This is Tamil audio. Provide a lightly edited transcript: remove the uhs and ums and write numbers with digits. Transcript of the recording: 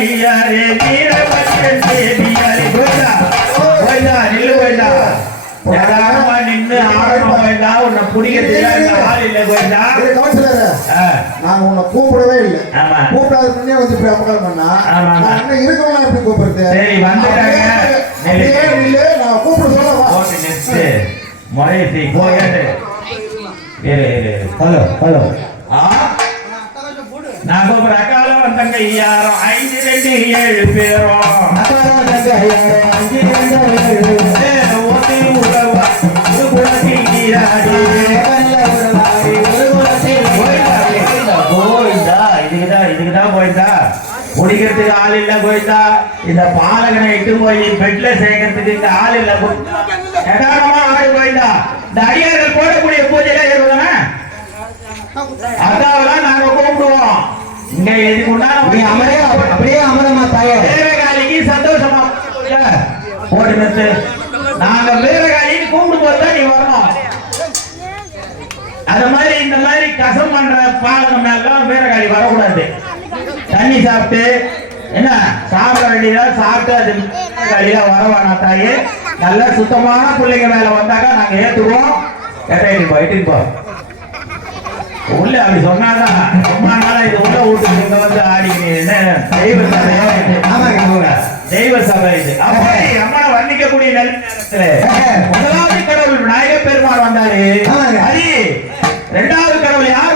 ஐயாரே வீரபத்ரன் தேவியாரே கோயிலா கோயிலா நில்லு கோயிலா யாராமா நின்னு ஆரம்ப கோயிலா உன்னை புடிக்க தெரியாத ஆள் இல்ல கோயிலா நான் உன்னை கூப்பிடவே இல்லை கூப்பிடாத முன்னே வந்து இப்படி அமகலம் பண்ணா நான் இன்னும் இருக்கவனா எப்படி கூப்பிடுறது சரி வந்துட்டாங்க இல்ல நான் கூப்பிட சொல்ல ஓகே நெக்ஸ்ட் மொரேசி கோயடு ஹலோ ஹலோ நான் கூப்பிடுற அக்காலம் வந்தங்க யாரும் 5 2 7 பேரும் அக்காலம் வந்தங்க யாரும் 5 2 7 பேரும் ஓட்டி உறவா ஒரு குலத்தி நீராடி இதுக்குதான் போயிட்டா குடிக்கிறதுக்கு ஆள் இல்ல போயிட்டா இந்த பாலகனை இட்டு போய் பெட்ல சேர்க்கறதுக்கு இங்க ஆள் இல்ல எடாரமா ஆடு போயிட்டா இந்த அடியார்கள் போடக்கூடிய பூஜையில ஏறுவதானே அதாவதான் நாங்க கூப்பிடுவோம் இங்க எதுக்குன்னா அப்படியே அமரமா தாயே வீரகாலிக்கு சந்தோஷமா போட்டு நிறுத்து நாங்க வீரகாலின்னு கூப்பிடும் போதுதான் நீ வரணும் அது மாதிரி இந்த மாதிரி கசம் பண்ற பாலகம் மேலாம் வீரகாலி வரக்கூடாது தண்ணி சாப்பிட்டு என்ன சாப்பிட வேண்டியதா சாப்பிட்டு அது வீரகாலியா வரவானா தாயே நல்ல சுத்தமான பிள்ளைங்க மேல வந்தாக்க நாங்க ஏத்துக்குவோம் எட்டு போ உள்ள அப்படி சொன்னாதான் ரொம்ப நாளா இது உள்ள வீட்டுக்கு வந்து ஆடிக்கிறீங்க தெய்வ சபை தெய்வ சபை இது அப்படி அம்மனை வர்ணிக்கக்கூடிய நேரத்துல முதலாவது கடவுள் விநாயக பெருமாள் வந்தாரு ஹரி இரண்டாவது கடவுள் யார்